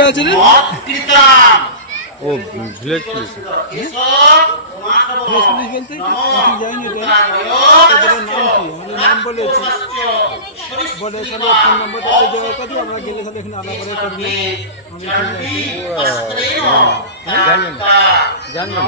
কোনটা আছে রে? ও ভিলেজ পুলিশ। ভিলেজ পুলিশ বলতে কি জানি এটা? এটার নাম কি? আমাদের নাম বলেছি। বলে তাহলে ফোন নাম্বারটা এই জায়গায় করি, আমরা গেলে তাহলে এখানে আলাদা করে করবো। জানবেন জানবেন।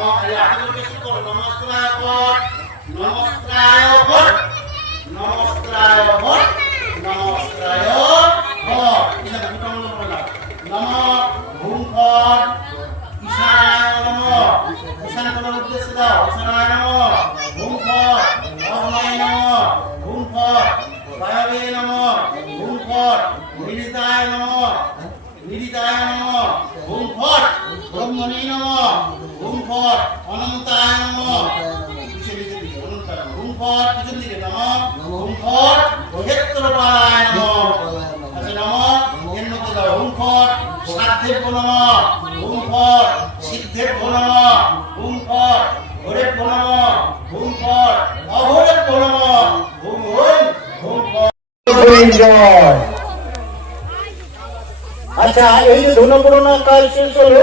আচ্ছা, এই যে ধুনপুরানো কাজ শেষ হলো,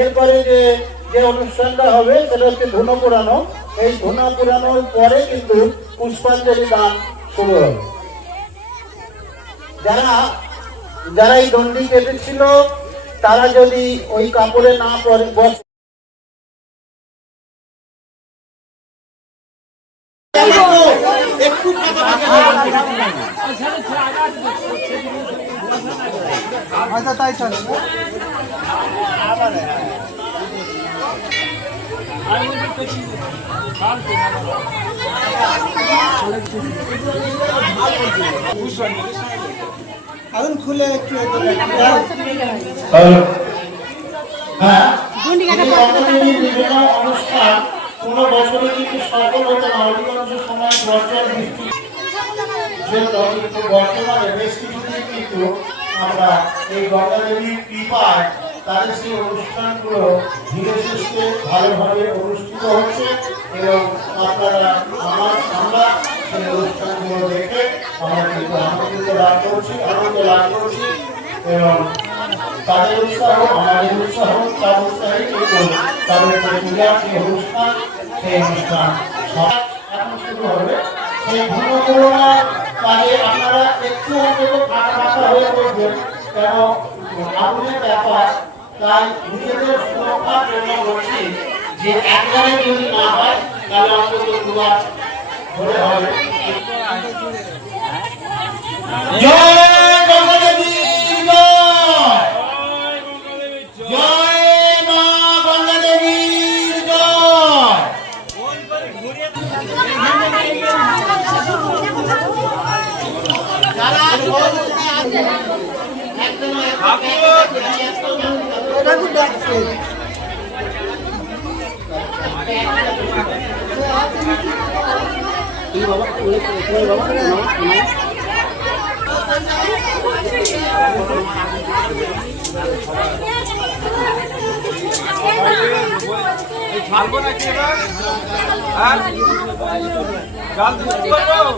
এরপরে যে অনুষ্ঠানটা হবে সেটা হচ্ছে ধুনো পুরানো। এই ধুনো পুরানোর পরে কিন্তু পুষ্পাঞ্জলি দান শুরু হবে। যারা এই দণ্ডি কেটেছিল তারা যদি ওই কাপড়ে না পরে বসে, একটু আচ্ছা তাই চলে। এখন খুলে একটু অনুষ্ঠান কোনো বছরে কিন্তু সফল হতে না, অধিকাংশ সময় বর্ষার বৃষ্টি বর্তমানে বেশ কিছুদিন কিন্তু আমরা এই গঙ্গাদেবীর কৃপায় তাদের সেই অনুষ্ঠানগুলো ধীরে সুস্থে ভালোভাবে অনুষ্ঠিত হচ্ছে এবং আপনারা আমরা সেই অনুষ্ঠানগুলো দেখে আমরা কিন্তু আনন্দ লাভ করছি এবং তাদের উৎসাহ আমাদের উৎসাহ, তার উৎসাহে কিন্তু তাদের সেই অনুষ্ঠান এখন শুরু হবে। সেই ধুনোপুরোনো কাজে আপনারা একটু অন্তত ফাঁকা হয়ে পড়বেন, কেন আগুনের ব্যাপার। তাই নিজেদের সুরক্ষার জন্য বলছি যে একবারে যদি না হয় তাহলে অন্তত দুবার ধরে হবে। জয় গঙ্গা দেবী, জয় মা গঙ্গা দেবীর জয়। ছাড়বো নাকি এবার? হ্যাঁ গাল দিতে পারবো?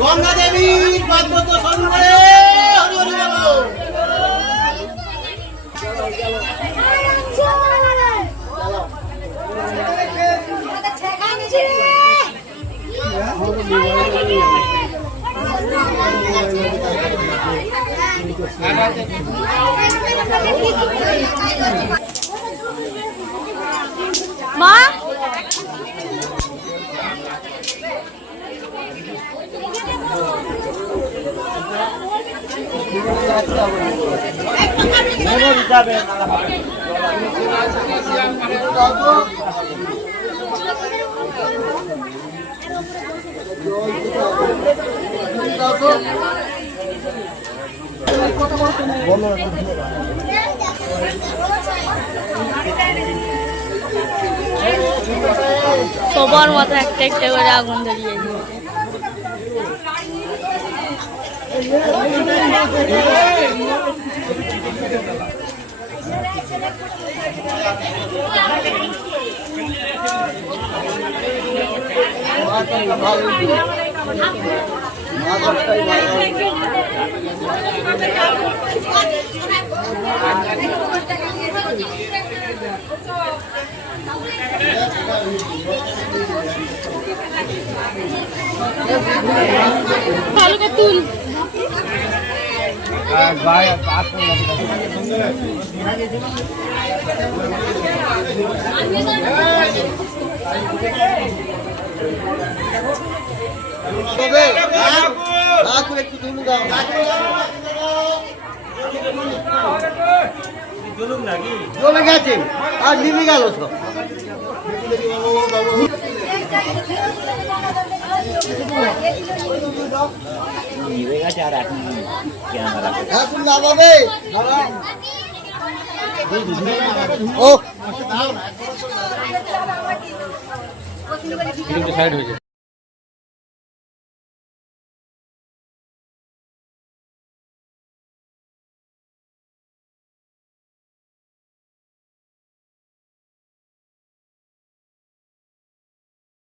গঙ্গা দেবীর পার্বত্য সন্ধানে হরি হরি বলো। মা একটু সবার মাথায় একটা একটা করে আগুন ধরিয়ে দিয়েছে। হালকা তুল চলে গেছে আর নিভে গেল সব। এখন লাগাবে ও সাইড হয়েছে।